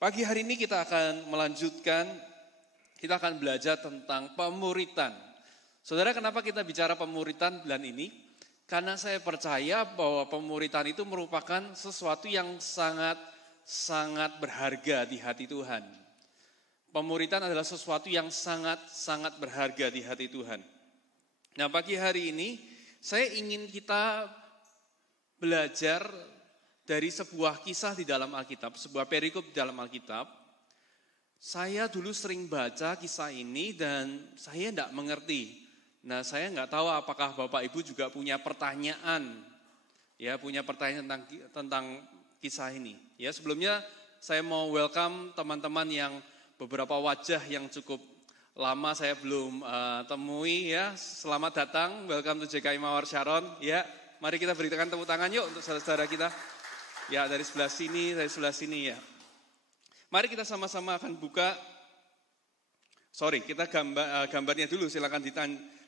Pagi hari ini kita akan melanjutkan, kita akan belajar tentang pemuritan. Saudara, kenapa kita bicara pemuritan bulan ini? Karena saya percaya bahwa pemuritan itu merupakan sesuatu yang sangat berharga di hati Tuhan. Pemuritan adalah sesuatu yang sangat berharga di hati Tuhan. Nah, pagi hari ini saya ingin kita belajar dari sebuah kisah di dalam Alkitab, sebuah perikop di dalam Alkitab. Saya dulu sering baca kisah ini dan saya tidak mengerti. Nah, saya nggak tahu apakah Bapak Ibu juga punya pertanyaan, tentang kisah ini. Ya, sebelumnya saya mau welcome teman-teman yang beberapa wajah yang cukup lama saya belum temui. Ya, selamat datang, welcome to JKI Mawar Sharon. Ya, mari kita berikan tepuk tangan yuk untuk saudara-saudara kita. Ya, dari sebelah sini ya. Mari kita sama-sama akan buka. Kita gambarnya dulu, silakan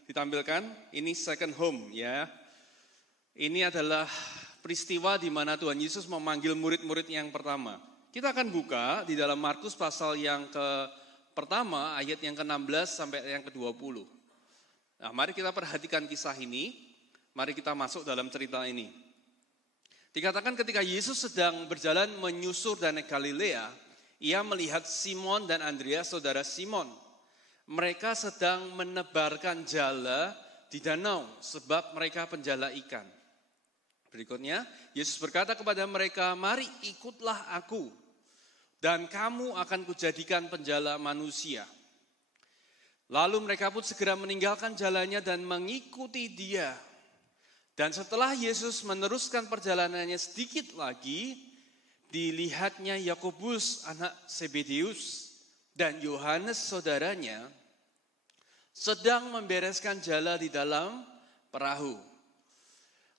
ditampilkan. Ini second home ya. Ini adalah peristiwa di mana Tuhan Yesus memanggil murid-murid yang pertama. Kita akan buka di dalam Markus pasal yang pertama, ayat yang ke-16 sampai yang ke-20. Nah, mari kita perhatikan kisah ini. Mari kita masuk dalam cerita ini. Dikatakan ketika Yesus sedang berjalan menyusur danau Galilea, ia melihat Simon dan Andreas, saudara Simon. Mereka sedang menebarkan jala di danau sebab mereka penjala ikan. Berikutnya, Yesus berkata kepada mereka, "Mari ikutlah aku dan kamu akan kujadikan penjala manusia." Lalu mereka pun segera meninggalkan jalannya dan mengikuti Dia. Dan setelah Yesus meneruskan perjalanannya sedikit lagi, dilihatnya Yakobus anak Zebedeus dan Yohanes saudaranya sedang membereskan jala di dalam perahu.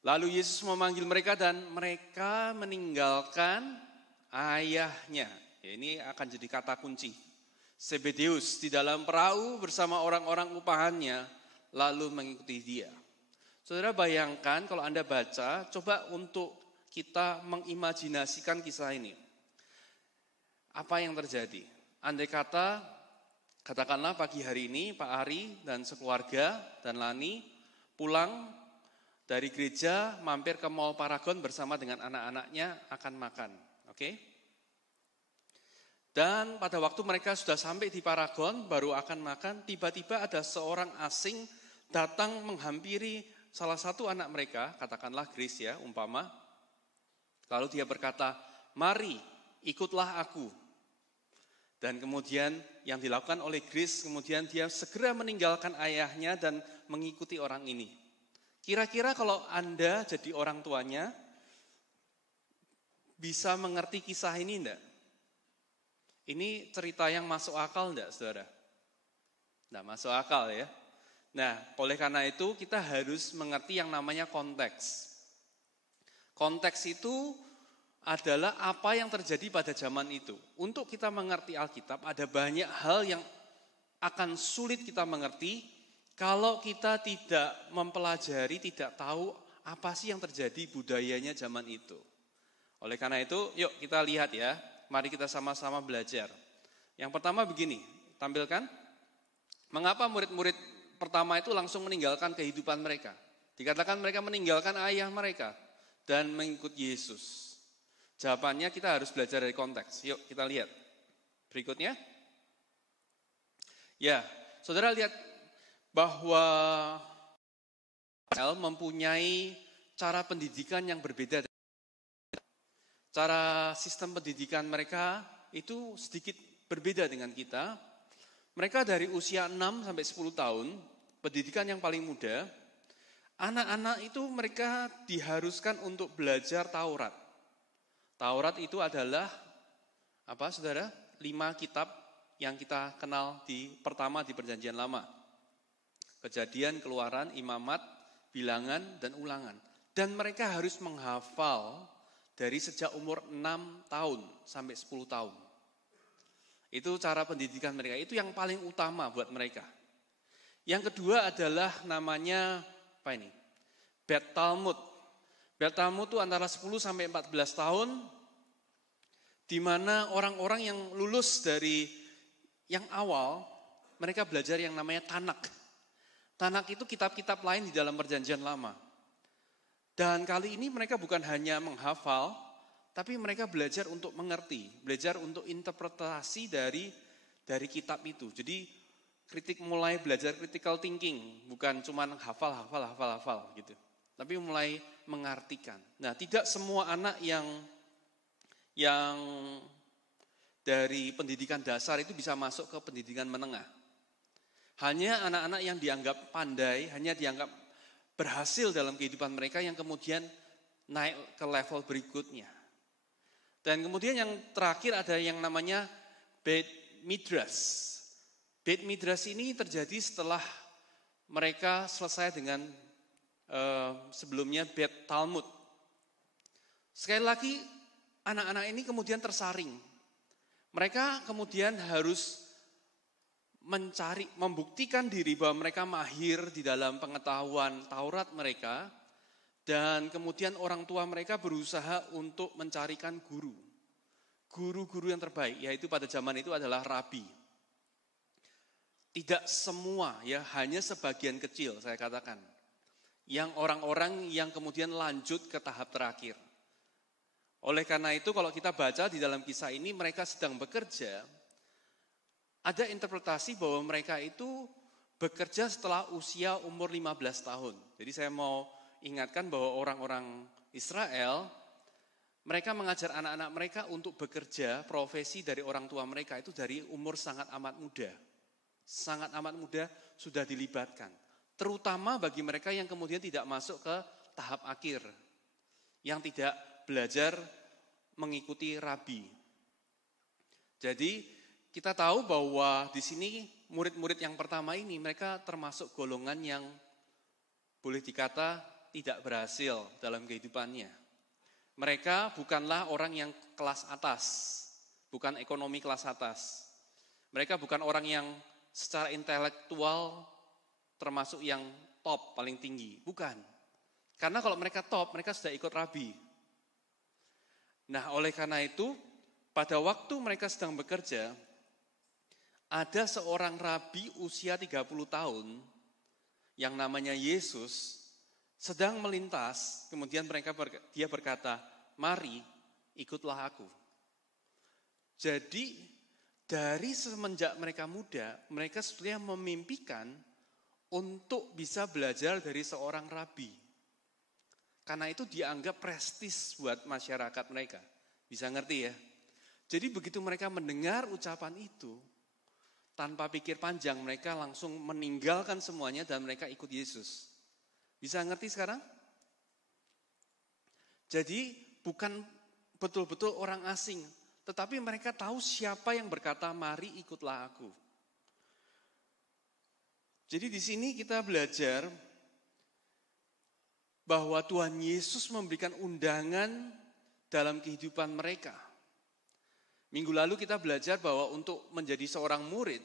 Lalu Yesus memanggil mereka dan mereka meninggalkan ayahnya. Ya, ini akan jadi kata kunci. Zebedeus di dalam perahu bersama orang-orang upahannya lalu mengikuti Dia. Saudara, bayangkan kalau Anda baca, coba untuk kita mengimajinasikan kisah ini. Apa yang terjadi? Andai katakanlah pagi hari ini Pak Ari dan sekeluarga dan Lani pulang dari gereja, mampir ke Mall Paragon bersama dengan anak-anaknya akan makan. Oke? Dan pada waktu mereka sudah sampai di Paragon, baru akan makan, tiba-tiba ada seorang asing datang menghampiri salah satu anak mereka, katakanlah Grace ya, umpama. Lalu dia berkata, "Mari, ikutlah aku." Dan kemudian yang dilakukan oleh Grace, kemudian dia segera meninggalkan ayahnya dan mengikuti orang ini. Kira-kira kalau Anda jadi orang tuanya, bisa mengerti kisah ini enggak? Ini cerita yang masuk akal enggak, saudara? Enggak masuk akal ya. Nah, oleh karena itu kita harus mengerti yang namanya konteks. Konteks itu adalah apa yang terjadi pada zaman itu. Untuk kita mengerti Alkitab, ada banyak hal yang akan sulit kita mengerti kalau kita tidak mempelajari, tidak tahu apa sih yang terjadi budayanya zaman itu. Oleh karena itu, yuk kita lihat ya. Mari kita sama-sama belajar. Yang pertama begini, tampilkan. Mengapa murid-murid pertama itu langsung meninggalkan kehidupan mereka? Dikatakan mereka meninggalkan ayah mereka dan mengikut Yesus. Jawabannya kita harus belajar dari konteks. Yuk kita lihat. Berikutnya. Ya, saudara lihat bahwa Israel mempunyai cara pendidikan yang berbeda. Cara sistem pendidikan mereka itu sedikit berbeda dengan kita. Mereka dari usia 6 sampai 10 tahun, pendidikan yang paling muda, anak-anak itu mereka diharuskan untuk belajar Taurat. Taurat itu adalah apa, saudara? 5 kitab yang kita kenal pertama di Perjanjian Lama. Kejadian, Keluaran, Imamat, Bilangan, dan Ulangan. Dan mereka harus menghafal dari sejak umur 6 tahun sampai 10 tahun. Itu cara pendidikan mereka, itu yang paling utama buat mereka. Yang kedua adalah namanya Bet Talmud. Bet Talmud itu antara 10 sampai 14 tahun di mana orang-orang yang lulus dari yang awal, mereka belajar yang namanya Tanak. Tanak itu kitab-kitab lain di dalam Perjanjian Lama. Dan kali ini mereka bukan hanya menghafal, tapi mereka belajar untuk mengerti, belajar untuk interpretasi dari kitab itu. Jadi mulai belajar critical thinking, bukan cuma hafal gitu. Tapi mulai mengartikan. Nah, tidak semua anak yang dari pendidikan dasar itu bisa masuk ke pendidikan menengah. Hanya anak-anak yang dianggap pandai, hanya dianggap berhasil dalam kehidupan mereka yang kemudian naik ke level berikutnya. Dan kemudian yang terakhir ada yang namanya Beit Midrash. Beit Midrash ini terjadi setelah mereka selesai dengan sebelumnya Beit Talmud. Sekali lagi anak-anak ini kemudian tersaring. Mereka kemudian harus membuktikan diri bahwa mereka mahir di dalam pengetahuan Taurat mereka, dan kemudian orang tua mereka berusaha untuk mencarikan guru-guru yang terbaik, yaitu pada zaman itu adalah rabi. Tidak semua, ya, hanya sebagian kecil saya katakan, yang orang-orang yang kemudian lanjut ke tahap terakhir. Oleh karena itu kalau kita baca di dalam kisah ini mereka sedang bekerja, ada interpretasi bahwa mereka itu bekerja setelah usia umur 15 tahun. Jadi saya mau ingatkan bahwa orang-orang Israel, mereka mengajar anak-anak mereka untuk bekerja profesi dari orang tua mereka itu dari umur sangat amat muda. Sangat amat muda sudah dilibatkan. Terutama bagi mereka yang kemudian tidak masuk ke tahap akhir. Yang tidak belajar mengikuti rabi. Jadi kita tahu bahwa di sini murid-murid yang pertama ini mereka termasuk golongan yang boleh dikata tidak berhasil dalam kehidupannya. Mereka bukanlah orang yang kelas atas, bukan ekonomi kelas atas. Mereka bukan orang yang secara intelektual termasuk yang top, paling tinggi, bukan. Karena kalau mereka top, mereka sudah ikut rabi. Nah, oleh karena itu, pada waktu mereka sedang bekerja, ada seorang rabi usia 30 tahun yang namanya Yesus sedang melintas, kemudian dia berkata, "Mari ikutlah aku." Jadi dari semenjak mereka muda, mereka sebetulnya memimpikan untuk bisa belajar dari seorang rabi. Karena itu dianggap prestis buat masyarakat mereka. Bisa ngerti ya? Jadi begitu mereka mendengar ucapan itu, tanpa pikir panjang mereka langsung meninggalkan semuanya dan mereka ikut Yesus. Bisa ngerti sekarang? Jadi bukan betul-betul orang asing, tetapi mereka tahu siapa yang berkata, "Mari ikutlah aku." Jadi di sini kita belajar bahwa Tuhan Yesus memberikan undangan dalam kehidupan mereka. Minggu lalu kita belajar bahwa untuk menjadi seorang murid,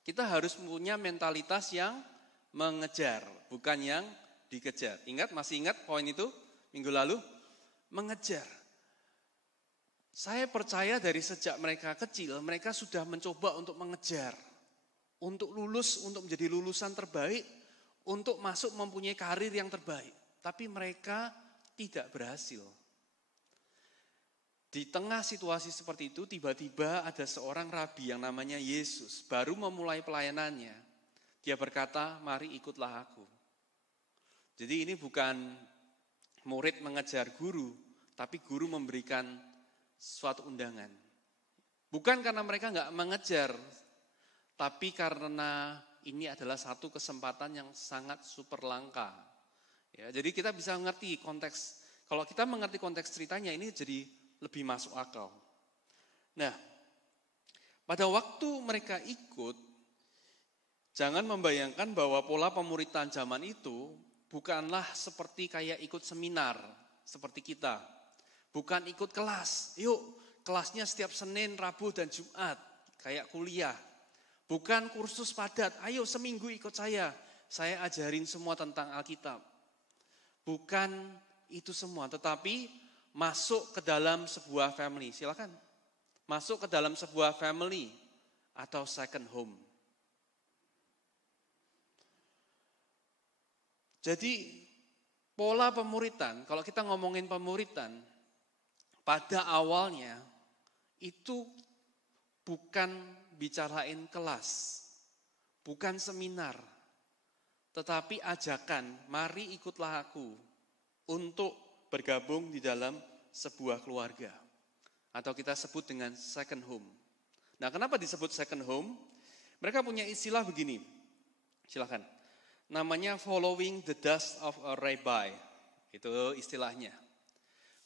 kita harus punya mentalitas yang mengejar, bukan yang dikejar. Masih ingat poin itu minggu lalu? Mengejar. Saya percaya dari sejak mereka kecil, mereka sudah mencoba untuk mengejar. Untuk lulus, untuk menjadi lulusan terbaik, untuk masuk mempunyai karir yang terbaik. Tapi mereka tidak berhasil. Di tengah situasi seperti itu, tiba-tiba ada seorang rabi yang namanya Yesus, baru memulai pelayanannya. Dia berkata, "Mari ikutlah aku." Jadi ini bukan murid mengejar guru, tapi guru memberikan suatu undangan. Bukan karena mereka nggak mengejar, tapi karena ini adalah satu kesempatan yang sangat super langka. Ya, jadi kita bisa mengerti konteks, kalau kita mengerti konteks ceritanya ini jadi lebih masuk akal. Nah, pada waktu mereka ikut, jangan membayangkan bahwa pola pemuritan zaman itu bukanlah seperti kayak ikut seminar, seperti kita. Bukan ikut kelas, yuk kelasnya setiap Senin, Rabu, dan Jumat, kayak kuliah. Bukan kursus padat, ayo seminggu ikut saya ajarin semua tentang Alkitab. Bukan itu semua, tetapi masuk ke dalam sebuah family. Silakan. Masuk ke dalam sebuah family atau second home. Jadi pola pemuritan, kalau kita ngomongin pemuritan, pada awalnya itu bukan bicarain kelas, bukan seminar, tetapi ajakan, mari ikutlah aku untuk bergabung di dalam sebuah keluarga. Atau kita sebut dengan second home. Nah, kenapa disebut second home? Mereka punya istilah begini, silakan. Namanya following the dust of a rabbi, itu istilahnya.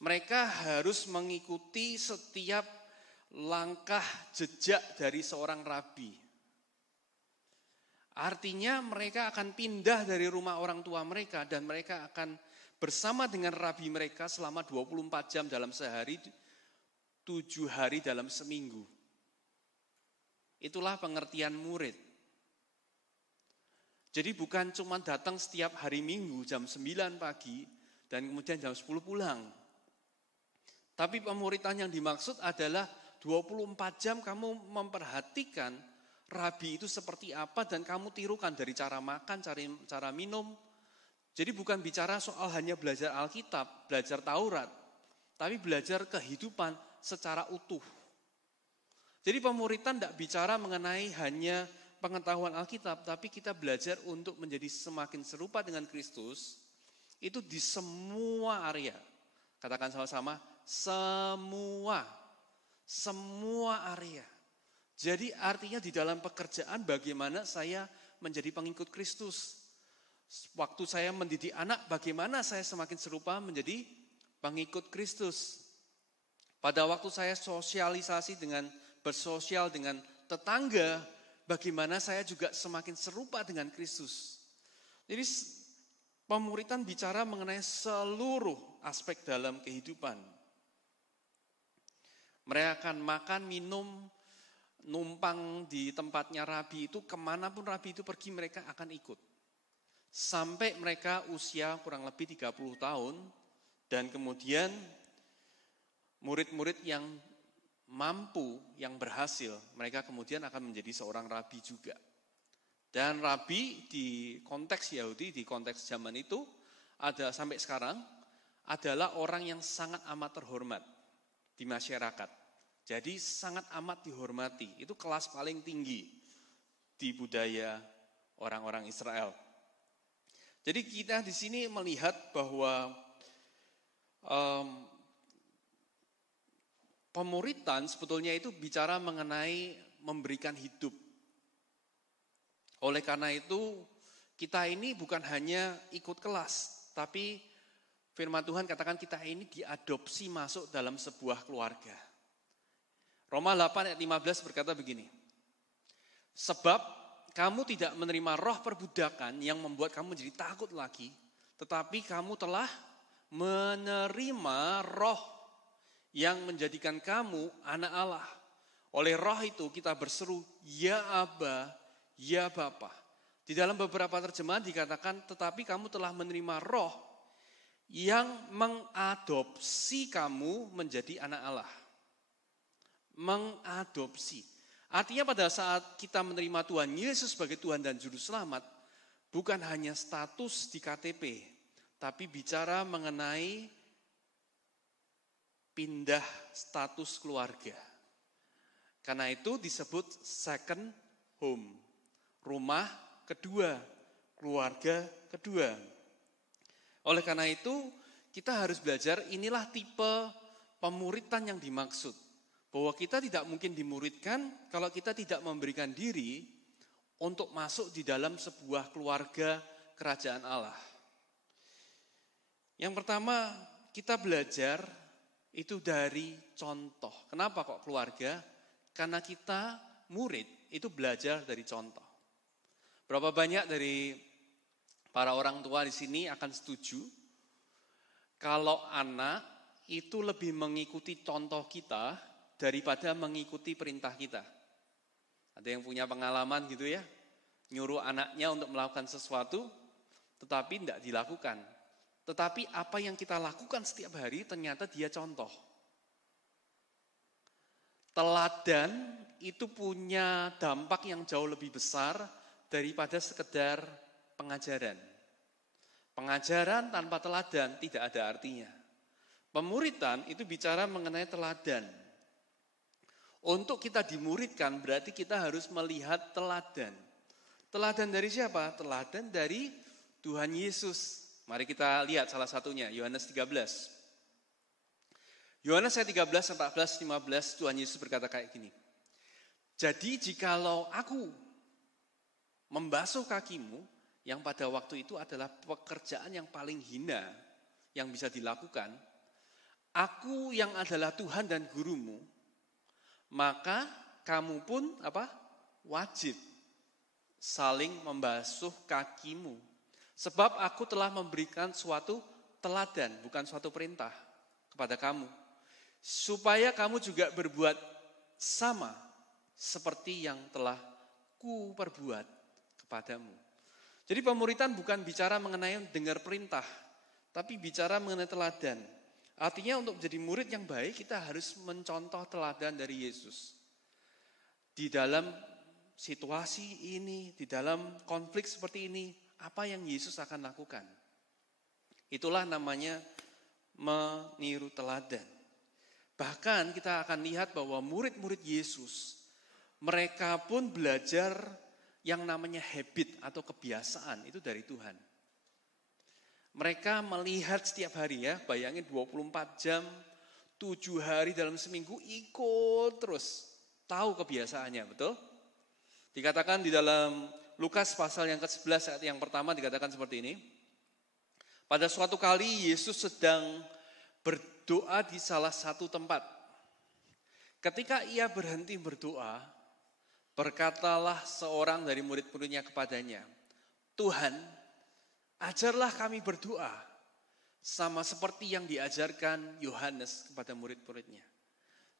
Mereka harus mengikuti setiap langkah jejak dari seorang rabi. Artinya mereka akan pindah dari rumah orang tua mereka dan mereka akan bersama dengan rabi mereka selama 24 jam dalam sehari, 7 hari dalam seminggu. Itulah pengertian murid. Jadi bukan cuma datang setiap hari Minggu jam 9 pagi dan kemudian jam 10 pulang. Tapi pemuritan yang dimaksud adalah 24 jam kamu memperhatikan rabi itu seperti apa dan kamu tirukan dari cara makan, cara minum. Jadi bukan bicara soal hanya belajar Alkitab, belajar Taurat, tapi belajar kehidupan secara utuh. Jadi pemuritan tidak bicara mengenai hanya pengetahuan Alkitab, tapi kita belajar untuk menjadi semakin serupa dengan Kristus, itu di semua area. Katakan sama-sama, semua area. Jadi artinya di dalam pekerjaan bagaimana saya menjadi pengikut Kristus. Waktu saya mendidik anak, bagaimana saya semakin serupa menjadi pengikut Kristus. Pada waktu saya sosialisasi dengan bersosial dengan tetangga, bagaimana saya juga semakin serupa dengan Kristus. Jadi pemuritan bicara mengenai seluruh aspek dalam kehidupan. Mereka akan makan, minum, numpang di tempatnya rabi itu, kemanapun rabi itu pergi mereka akan ikut. Sampai mereka usia kurang lebih 30 tahun, dan kemudian murid-murid yang mampu, yang berhasil, mereka kemudian akan menjadi seorang rabi juga. Dan rabi di konteks Yahudi, di konteks zaman itu, ada sampai sekarang, adalah orang yang sangat amat terhormat di masyarakat. Jadi sangat amat dihormati, itu kelas paling tinggi di budaya orang-orang Israel. Jadi kita di sini melihat bahwa pemuritan sebetulnya itu bicara mengenai memberikan hidup. Oleh karena itu, kita ini bukan hanya ikut kelas, tapi firman Tuhan katakan kita ini diadopsi masuk dalam sebuah keluarga. Roma 8 ayat 15 berkata begini, sebab kamu tidak menerima roh perbudakan yang membuat kamu menjadi takut lagi, tetapi kamu telah menerima roh yang menjadikan kamu anak Allah. Oleh roh itu kita berseru, ya Aba, ya Bapa. Di dalam beberapa terjemahan dikatakan, tetapi kamu telah menerima roh yang mengadopsi kamu menjadi anak Allah. Mengadopsi. Artinya pada saat kita menerima Tuhan Yesus sebagai Tuhan dan Juru Selamat, bukan hanya status di KTP, tapi bicara mengenai pindah status keluarga. Karena itu disebut second home. Rumah kedua, keluarga kedua. Oleh karena itu, kita harus belajar inilah tipe pemuritan yang dimaksud. Bahwa kita tidak mungkin dimuridkan kalau kita tidak memberikan diri untuk masuk di dalam sebuah keluarga kerajaan Allah. Yang pertama, kita belajar itu dari contoh. Kenapa kok keluarga? Karena kita murid itu belajar dari contoh. Berapa banyak dari para orang tua di sini akan setuju kalau anak itu lebih mengikuti contoh kita daripada mengikuti perintah kita. Ada yang punya pengalaman gitu ya, nyuruh anaknya untuk melakukan sesuatu, tetapi tidak dilakukan. Tetapi apa yang kita lakukan setiap hari ternyata dia contoh. Teladan itu punya dampak yang jauh lebih besar daripada sekedar pengajaran. Pengajaran tanpa teladan tidak ada artinya. Pemuritan itu bicara mengenai teladan. Untuk kita dimuridkan berarti kita harus melihat teladan. Teladan dari siapa? Teladan dari Tuhan Yesus. Mari kita lihat salah satunya, Yohanes 13. Yohanes 13, 14, 15, Tuhan Yesus berkata kayak gini. Jadi jikalau aku membasuh kakimu, yang pada waktu itu adalah pekerjaan yang paling hina yang bisa dilakukan, aku yang adalah Tuhan dan gurumu, maka kamu pun wajib saling membasuh kakimu. Sebab aku telah memberikan suatu teladan, bukan suatu perintah kepada kamu. Supaya kamu juga berbuat sama seperti yang telah ku perbuat kepadamu. Jadi pemuritan bukan bicara mengenai dengar perintah, tapi bicara mengenai teladan. Artinya untuk menjadi murid yang baik, kita harus mencontoh teladan dari Yesus. Di dalam situasi ini, di dalam konflik seperti ini, apa yang Yesus akan lakukan? Itulah namanya meniru teladan. Bahkan kita akan lihat bahwa murid-murid Yesus, mereka pun belajar yang namanya habit atau kebiasaan itu dari Tuhan. Mereka melihat setiap hari ya, bayangin 24 jam, 7 hari dalam seminggu ikut terus. Tahu kebiasaannya, betul? Dikatakan di dalam Lukas pasal yang ke-11 ayat yang pertama dikatakan seperti ini. Pada suatu kali Yesus sedang berdoa di salah satu tempat. Ketika ia berhenti berdoa, berkatalah seorang dari murid-muridnya kepadanya, Tuhan, ajarlah kami berdoa, sama seperti yang diajarkan Yohanes kepada murid-muridnya.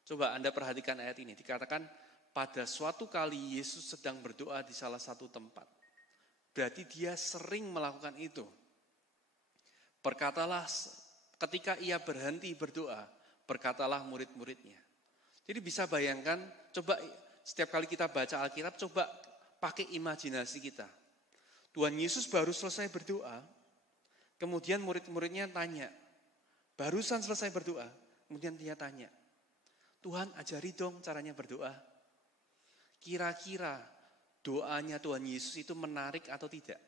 Coba Anda perhatikan ayat ini, dikatakan pada suatu kali Yesus sedang berdoa di salah satu tempat. Berarti dia sering melakukan itu. Berkatalah ketika ia berhenti berdoa, berkatalah murid-muridnya. Jadi bisa bayangkan, coba setiap kali kita baca Alkitab, coba pakai imajinasi kita. Tuhan Yesus baru selesai berdoa, kemudian murid-muridnya tanya, barusan selesai berdoa, kemudian dia tanya, Tuhan ajari dong caranya berdoa. Kira-kira doanya Tuhan Yesus itu menarik atau tidak?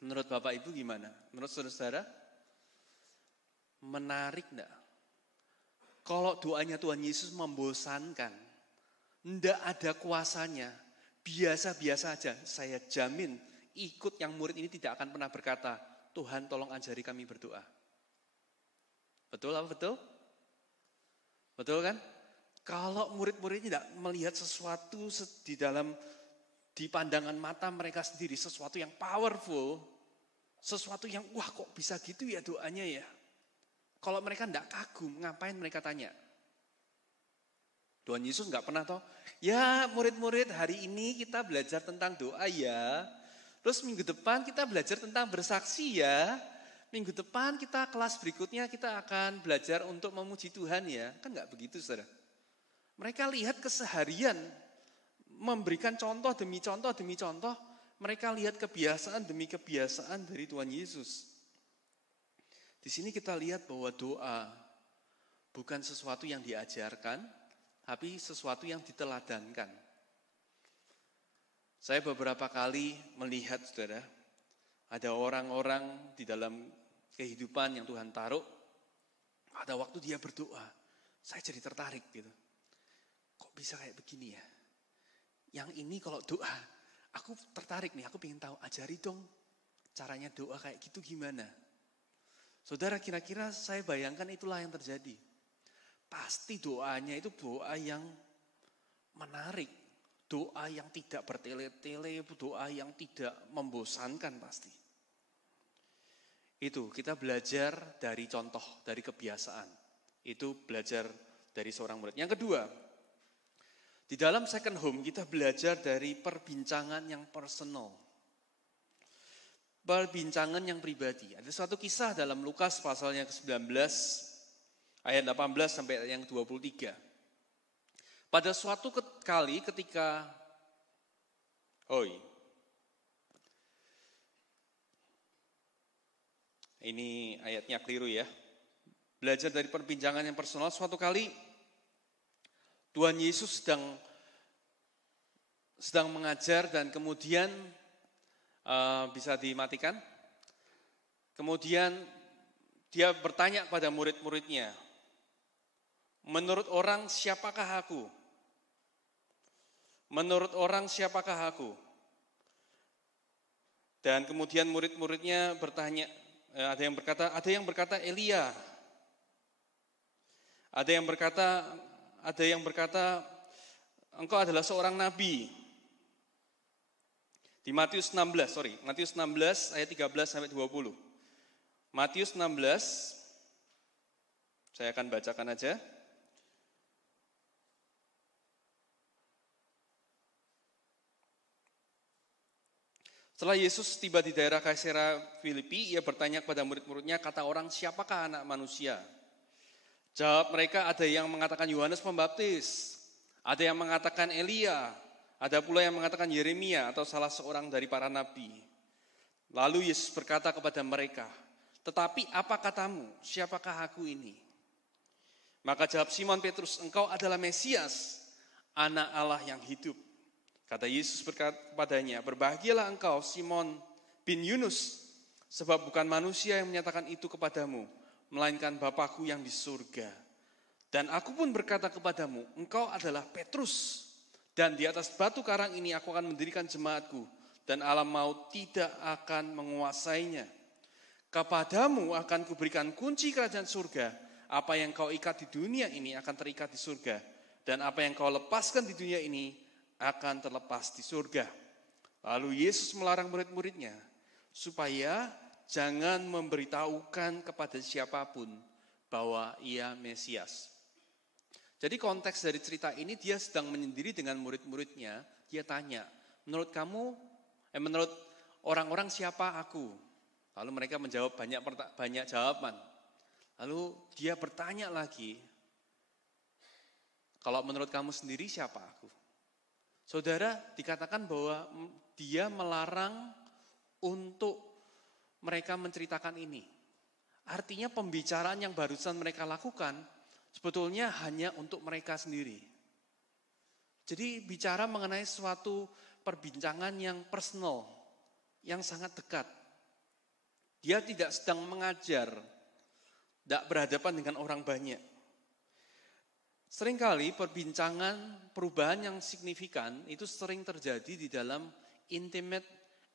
Menurut Bapak Ibu gimana? Menurut saudara? Menarik enggak? Kalau doanya Tuhan Yesus membosankan, enggak ada kuasanya, biasa-biasa aja, saya jamin ikut yang murid ini tidak akan pernah berkata, Tuhan tolong ajari kami berdoa. Betul apa betul? Betul kan? Kalau murid-murid tidak melihat sesuatu di pandangan mata mereka sendiri, sesuatu yang powerful, sesuatu yang wah kok bisa gitu ya doanya ya. Kalau mereka tidak kagum, ngapain mereka tanya? Tuhan Yesus nggak pernah toh, ya murid-murid hari ini kita belajar tentang doa ya. Terus minggu depan kita belajar tentang bersaksi ya. Minggu depan kita kelas berikutnya kita akan belajar untuk memuji Tuhan ya. Kan nggak begitu saudara. Mereka lihat keseharian, memberikan contoh demi contoh demi contoh. Mereka lihat kebiasaan demi kebiasaan dari Tuhan Yesus. Di sini kita lihat bahwa doa bukan sesuatu yang diajarkan, tapi sesuatu yang diteladankan. Saya beberapa kali melihat, saudara, ada orang-orang di dalam kehidupan yang Tuhan taruh, pada waktu dia berdoa, saya jadi tertarik gitu. Kok bisa kayak begini ya? Yang ini kalau doa, aku tertarik nih, aku pengen tahu, ajari dong caranya doa kayak gitu gimana. Saudara, kira-kira saya bayangkan itulah yang terjadi. Pasti doanya itu doa yang menarik, doa yang tidak bertele-tele, doa yang tidak membosankan pasti. Itu kita belajar dari contoh, dari kebiasaan. Itu belajar dari seorang murid. Yang kedua, di dalam second home kita belajar dari perbincangan yang personal. perbincangan yang pribadi. Ada suatu kisah dalam Lukas pasalnya ke-19 ayat 18 sampai ayat yang 23. Pada suatu kali ketika ini ayatnya keliru ya. Belajar dari perbincangan yang personal, suatu kali Tuhan Yesus sedang mengajar dan kemudian bisa dimatikan. Kemudian dia bertanya pada murid-muridnya, menurut orang siapakah aku? Menurut orang siapakah aku? Dan kemudian murid-muridnya bertanya, ada yang berkata Elia. Ada yang berkata engkau adalah seorang nabi. Di Matius 16 ayat 13 sampai 20. Matius 16, saya akan bacakan aja. Setelah Yesus tiba di daerah Kaisarea Filipi, ia bertanya kepada murid-muridnya, kata orang, siapakah anak manusia? Jawab mereka, ada yang mengatakan Yohanes Pembaptis, ada yang mengatakan Elia, ada pula yang mengatakan Yeremia atau salah seorang dari para nabi. Lalu Yesus berkata kepada mereka, tetapi apa katamu, siapakah aku ini? Maka jawab Simon Petrus, engkau adalah Mesias, anak Allah yang hidup. Kata Yesus berkata kepadanya, berbahagialah engkau Simon bin Yunus, sebab bukan manusia yang menyatakan itu kepadamu, melainkan Bapakku yang di surga. Dan aku pun berkata kepadamu, engkau adalah Petrus, dan di atas batu karang ini aku akan mendirikan jemaatku, dan alam maut tidak akan menguasainya. Kepadamu akan kuberikan kunci kerajaan surga, apa yang kau ikat di dunia ini akan terikat di surga, dan apa yang kau lepaskan di dunia ini akan terlepas di surga. Lalu Yesus melarang murid-muridnya supaya jangan memberitahukan kepada siapapun bahwa ia Mesias. Jadi konteks dari cerita ini dia sedang menyendiri dengan murid-muridnya. Dia tanya, menurut orang-orang siapa aku? Lalu mereka menjawab banyak jawaban. Lalu dia bertanya lagi, kalau menurut kamu sendiri siapa aku? Saudara, dikatakan bahwa dia melarang untuk mereka menceritakan ini. Artinya pembicaraan yang barusan mereka lakukan sebetulnya hanya untuk mereka sendiri. Jadi bicara mengenai suatu perbincangan yang personal, yang sangat dekat. Dia tidak sedang mengajar, tidak berhadapan dengan orang banyak. Seringkali perbincangan perubahan yang signifikan itu sering terjadi di dalam intimate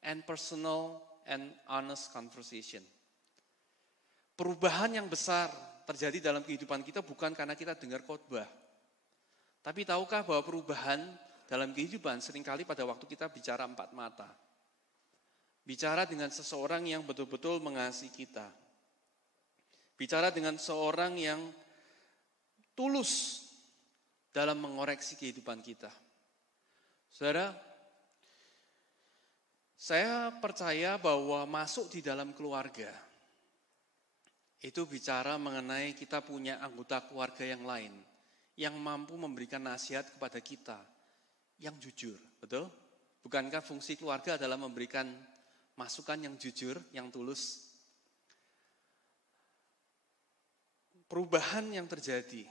and personal and honest conversation. Perubahan yang besar terjadi dalam kehidupan kita bukan karena kita dengar khotbah. Tapi tahukah bahwa perubahan dalam kehidupan seringkali pada waktu kita bicara empat mata. Bicara dengan seseorang yang betul-betul mengasihi kita. Bicara dengan seorang yang tulus dalam mengoreksi kehidupan kita. Saudara, saya percaya bahwa masuk di dalam keluarga, itu bicara mengenai kita punya anggota keluarga yang lain, yang mampu memberikan nasihat kepada kita, yang jujur, betul? Bukankah fungsi keluarga adalah memberikan masukan yang jujur, yang tulus? Perubahan yang terjadi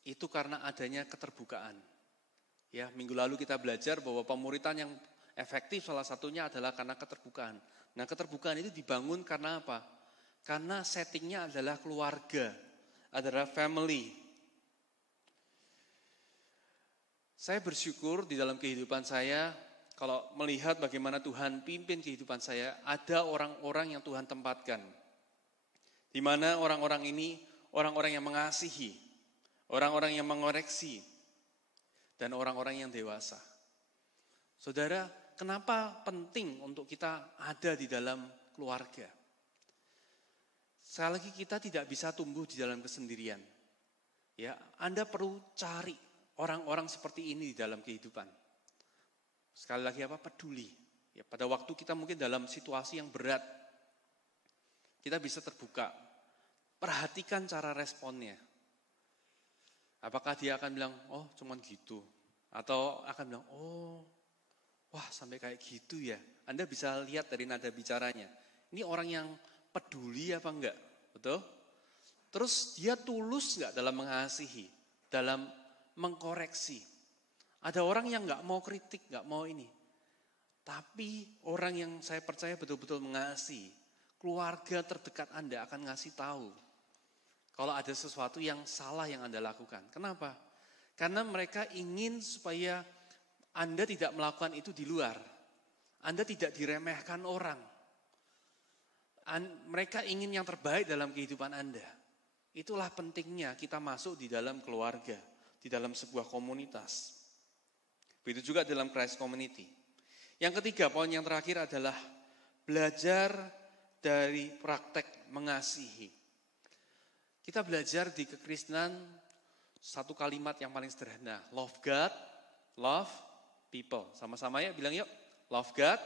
itu karena adanya keterbukaan. Ya, minggu lalu kita belajar bahwa pemuritan yang efektif salah satunya adalah karena keterbukaan. Nah, keterbukaan itu dibangun karena apa? Karena settingnya adalah keluarga, adalah family. Saya bersyukur di dalam kehidupan saya, kalau melihat bagaimana Tuhan pimpin kehidupan saya, ada orang-orang yang Tuhan tempatkan. Di mana orang-orang ini, orang-orang yang mengasihi, orang-orang yang mengoreksi, dan orang-orang yang dewasa. Saudara, kenapa penting untuk kita ada di dalam keluarga? Sekali lagi kita tidak bisa tumbuh di dalam kesendirian. Ya, Anda perlu cari orang-orang seperti ini di dalam kehidupan. Sekali lagi peduli. Ya, pada waktu kita mungkin dalam situasi yang berat, kita bisa terbuka. Perhatikan cara responnya. Apakah dia akan bilang, oh cuman gitu. Atau akan bilang, oh wah sampai kayak gitu ya. Anda bisa lihat dari nada bicaranya. Ini orang yang peduli apa enggak? Betul? Terus dia tulus enggak dalam mengasihi, dalam mengkoreksi. Ada orang yang enggak mau kritik, enggak mau ini. Tapi orang yang saya percaya betul-betul mengasihi, keluarga terdekat Anda akan ngasih tahu kalau ada sesuatu yang salah yang Anda lakukan. Kenapa? Karena mereka ingin supaya Anda tidak melakukan itu di luar. Anda tidak diremehkan orang. Mereka ingin yang terbaik dalam kehidupan Anda. Itulah pentingnya kita masuk di dalam keluarga, di dalam sebuah komunitas. Begitu juga dalam Christ Community. Yang ketiga, poin yang terakhir adalah belajar dari praktek mengasihi. Kita belajar di kekristenan satu kalimat yang paling sederhana. Love God, love people. Sama-sama ya, bilang yuk. Love God,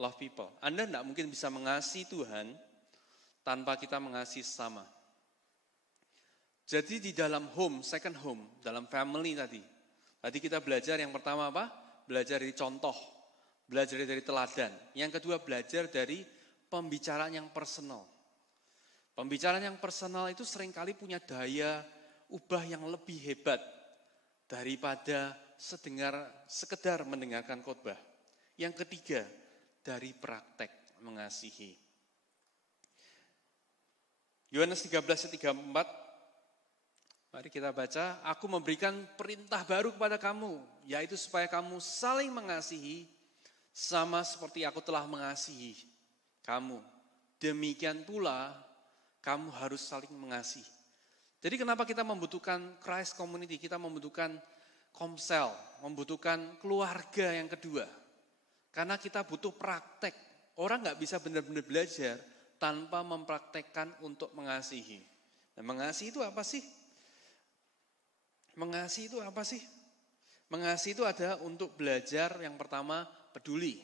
love people. Anda tidak mungkin bisa mengasihi Tuhan tanpa kita mengasihi sesama. Jadi di dalam home, second home, dalam family tadi. Tadi kita belajar yang pertama apa? Belajar dari contoh. Belajar dari teladan. Yang kedua belajar dari pembicaraan yang personal. Pembicaraan yang personal itu seringkali punya daya ubah yang lebih hebat daripada sekedar mendengarkan khotbah. Yang ketiga, dari praktek mengasihi. Yohanes 13:34, mari kita baca. Aku memberikan perintah baru kepada kamu, yaitu supaya kamu saling mengasihi, sama seperti aku telah mengasihi kamu. Demikian pula kamu harus saling mengasihi. Jadi kenapa kita membutuhkan Christ Community, kita membutuhkan komsel, membutuhkan keluarga yang kedua. Karena kita butuh praktek. Orang gak bisa benar-benar belajar tanpa mempraktekkan untuk mengasihi. Nah, mengasihi itu apa sih? Mengasihi itu apa sih? Mengasihi itu ada untuk belajar yang pertama peduli.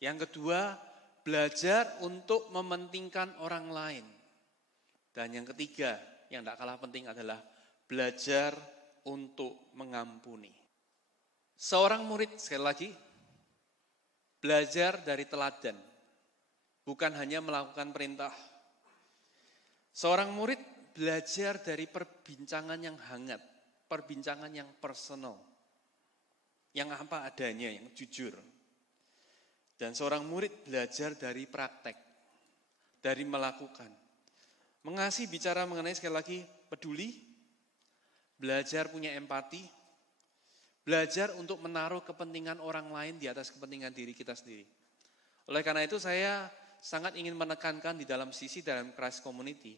Yang kedua belajar untuk mementingkan orang lain. Dan yang ketiga yang tidak kalah penting adalah belajar untuk mengampuni. Seorang murid, sekali lagi, belajar dari teladan, bukan hanya melakukan perintah. Seorang murid belajar dari perbincangan yang hangat, perbincangan yang personal, yang apa adanya, yang jujur. Dan seorang murid belajar dari praktek, dari melakukan. Mengasihi bicara mengenai sekali lagi peduli, belajar punya empati, belajar untuk menaruh kepentingan orang lain di atas kepentingan diri kita sendiri. Oleh karena itu saya sangat ingin menekankan di dalam sisi dalam Christ Community,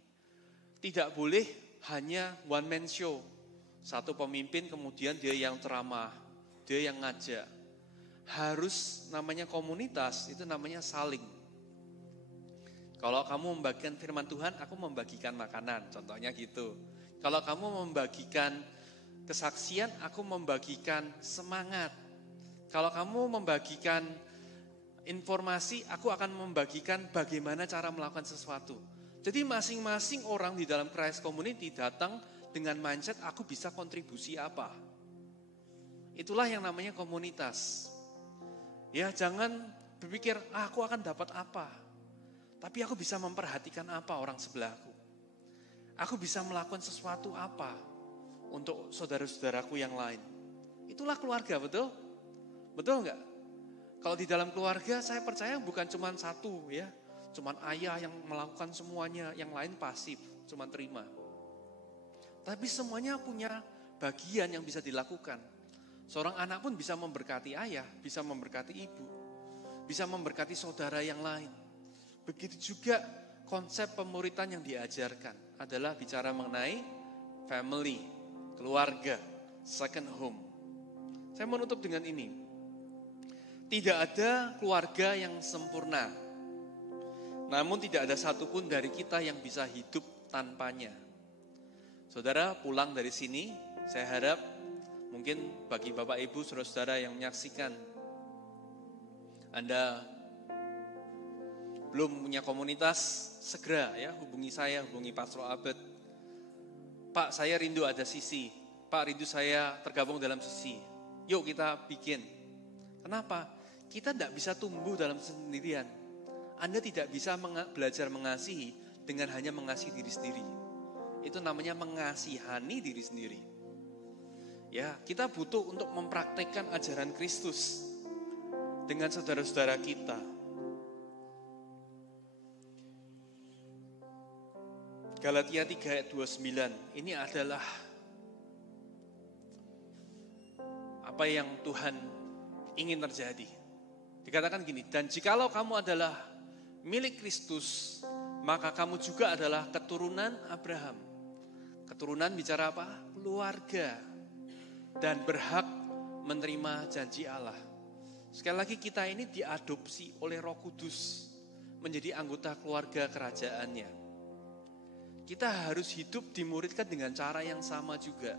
tidak boleh hanya one man show. Satu pemimpin kemudian dia yang ceramah, dia yang ngajak. Harus namanya komunitas, itu namanya saling. Kalau kamu membagikan firman Tuhan, aku membagikan makanan, contohnya gitu. Kalau kamu membagikan kesaksian, aku membagikan semangat. Kalau kamu membagikan informasi, aku akan membagikan bagaimana cara melakukan sesuatu. Jadi masing-masing orang di dalam Christ Community datang dengan mindset, aku bisa kontribusi apa. Itulah yang namanya komunitas. Ya, jangan berpikir, aku akan dapat apa. Tapi aku bisa memperhatikan apa orang sebelahku. Aku bisa melakukan sesuatu apa untuk saudara-saudaraku yang lain. Itulah keluarga, betul? Betul enggak? Kalau di dalam keluarga saya percaya bukan cuma satu ya. Cuma ayah yang melakukan semuanya, yang lain pasif, cuma terima. Tapi semuanya punya bagian yang bisa dilakukan. Seorang anak pun bisa memberkati ayah, bisa memberkati ibu, bisa memberkati saudara yang lain. Begitu juga konsep pemuritan yang diajarkan adalah bicara mengenai family, keluarga, second home. Saya menutup dengan ini. Tidak ada keluarga yang sempurna. Namun tidak ada satupun dari kita yang bisa hidup tanpanya. Saudara pulang dari sini, saya harap mungkin bagi Bapak Ibu, saudara-saudara yang menyaksikan, Anda belum punya komunitas, segera ya hubungi saya, hubungi Pastor Abed. Pak, saya rindu ada sisi. Pak, rindu saya tergabung dalam sisi. Yuk kita bikin. Kenapa? Kita tidak bisa tumbuh dalam sendirian. Anda tidak bisa belajar mengasihi dengan hanya mengasihi diri sendiri. Itu namanya mengasihani diri sendiri. Ya, kita butuh untuk mempraktekkan ajaran Kristus dengan saudara-saudara kita. Galatia 3 ayat 29, ini adalah apa yang Tuhan ingin terjadi. Dikatakan gini, dan jikalau kamu adalah milik Kristus, maka kamu juga adalah keturunan Abraham. Keturunan bicara apa? Keluarga. Dan berhak menerima janji Allah. Sekali lagi kita ini diadopsi oleh Roh Kudus menjadi anggota keluarga kerajaannya. Kita harus hidup dimuridkan dengan cara yang sama juga.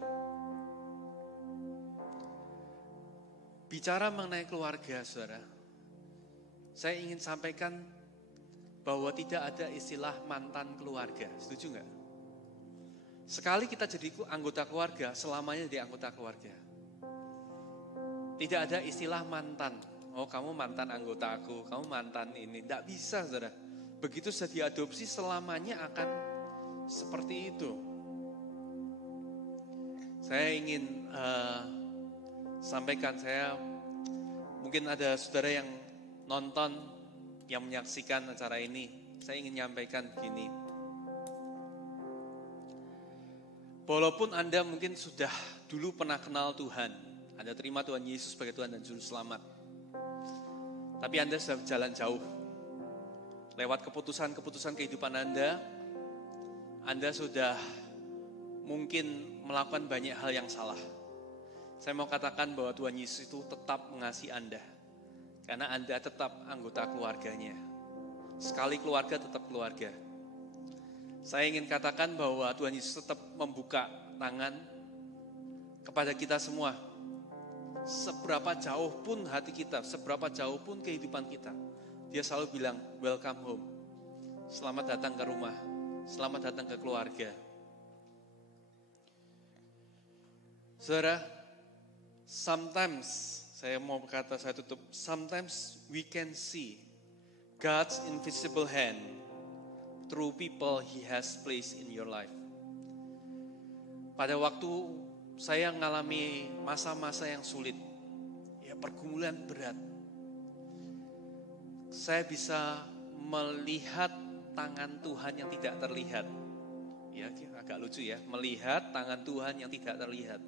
Bicara mengenai keluarga, saudara, saya ingin sampaikan bahwa tidak ada istilah mantan keluarga. Setuju nggak? Sekali kita jadi anggota keluarga, selamanya jadi anggota keluarga. Tidak ada istilah mantan. Oh, kamu mantan anggota aku, kamu mantan ini. Tidak bisa, saudara. Begitu sudah diadopsi, selamanya akan seperti itu. Saya ingin sampaikan, mungkin ada saudara yang nonton, yang menyaksikan acara ini. Saya ingin menyampaikan begini. Walaupun Anda mungkin sudah dulu pernah kenal Tuhan, Anda terima Tuhan Yesus sebagai Tuhan dan Juru Selamat, tapi Anda sudah berjalan jauh. Lewat keputusan-keputusan kehidupan Anda sudah mungkin melakukan banyak hal yang salah. Saya mau katakan bahwa Tuhan Yesus itu tetap mengasihi Anda, karena Anda tetap anggota keluarganya. Sekali keluarga, tetap keluarga. Saya ingin katakan bahwa Tuhan Yesus tetap membuka tangan kepada kita semua. Seberapa jauh pun hati kita, seberapa jauh pun kehidupan kita, Dia selalu bilang, welcome home. Selamat datang ke rumah, selamat datang ke keluarga. Saudara, sometimes, saya mau berkata, saya tutup, sometimes we can see God's invisible hand through people He has placed in your life. Pada waktu saya mengalami masa-masa yang sulit, ya pergumulan berat, saya bisa melihat tangan Tuhan yang tidak terlihat. Ya, agak lucu ya, melihat tangan Tuhan yang tidak terlihat.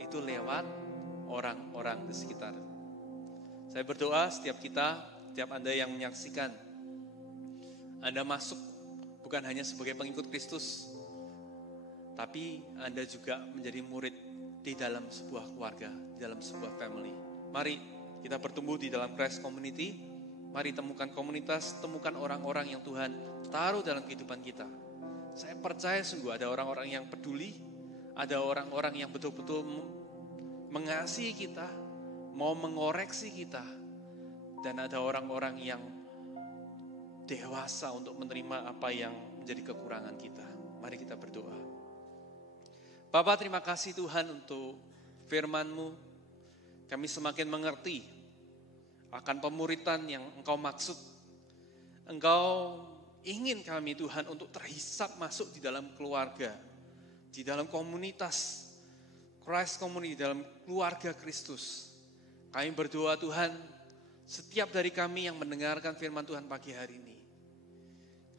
Itu lewat orang-orang di sekitar. Saya berdoa setiap Anda yang menyaksikan, Anda masuk bukan hanya sebagai pengikut Kristus, tapi Anda juga menjadi murid di dalam sebuah keluarga, di dalam sebuah family. Mari kita bertumbuh di dalam Christ Community. Mari temukan komunitas, temukan orang-orang yang Tuhan taruh dalam kehidupan kita. Saya percaya sungguh ada orang-orang yang peduli, ada orang-orang yang betul-betul mengasihi kita, mau mengoreksi kita, dan ada orang-orang yang dewasa untuk menerima apa yang menjadi kekurangan kita. Mari kita berdoa. Bapa, terima kasih Tuhan untuk firman-Mu. Kami semakin mengerti akan pemuritan yang Engkau maksud. Engkau ingin kami Tuhan untuk terhisap masuk di dalam keluarga, di dalam komunitas Christ Community, dalam keluarga Kristus. Kami berdoa Tuhan, setiap dari kami yang mendengarkan firman Tuhan pagi hari ini,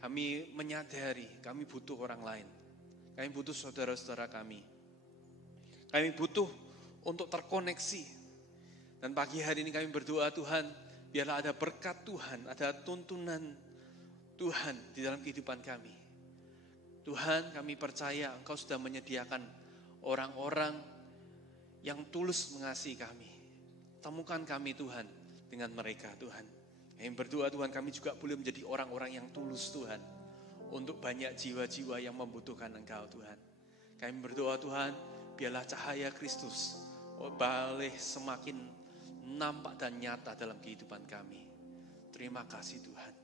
kami menyadari kami butuh orang lain. Kami butuh saudara-saudara kami. Kami butuh untuk terkoneksi. Dan pagi hari ini kami berdoa Tuhan, biarlah ada berkat Tuhan, ada tuntunan Tuhan di dalam kehidupan kami. Tuhan, kami percaya Engkau sudah menyediakan orang-orang yang tulus mengasihi kami. Temukan kami Tuhan dengan mereka Tuhan. Kami berdoa Tuhan, kami juga boleh menjadi orang-orang yang tulus Tuhan, untuk banyak jiwa-jiwa yang membutuhkan Engkau Tuhan. Kami berdoa Tuhan, biarlah cahaya Kristus boleh semakin nampak dan nyata dalam kehidupan kami. Terima kasih Tuhan.